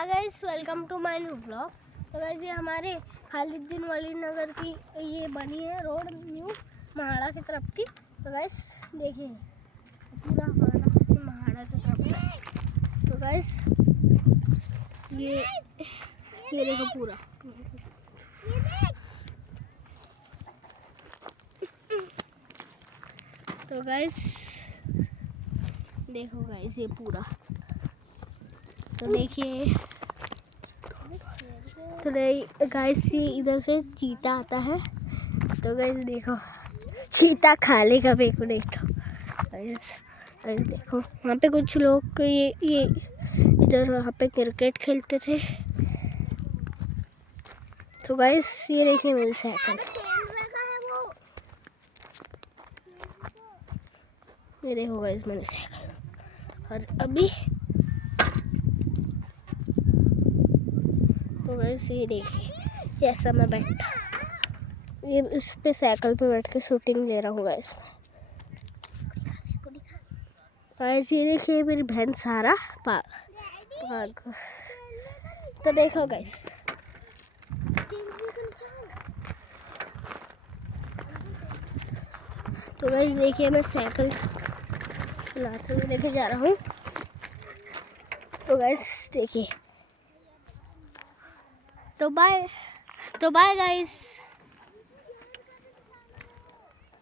हाँ guys, welcome to my new blog. तो guys ये हमारे खालिद-बिन-वलीद नगर की ये बनी है रोड न्यू महाड़ा की तरफ की। तो गाइस देखिए पूरा हमारा महाड़ा की तरफ है। तो गाइस ये देखो पूरा। तो गाइस देखो गाइस ये पूरा। तो देखिए तो गाइस ये इधर से चीता आता है। तो गाइस देखो चीता खा लेगा मेरे को, देखो गाइस देखो वहाँ पे कुछ लोग ये इधर वहाँ पे क्रिकेट खेलते थे। तो गाइस ये देखिए मेरी साइकिल, ये देखो गाइस मेरी साइकिल। और अभी तो गाइस ये देखिए ऐसा मैं बैठा, ये इस पे साइकिल पे बैठ के शूटिंग ले रहा हूँ गाइस। गाइस ये देखिए मेरी बहन सारा पाग। तो देखो गाइस तो गाइस देखिए मैं साइकिल चलाते हुए लेके जा रहा हूँ। तो गाइस देखिए तो बाय गाइस।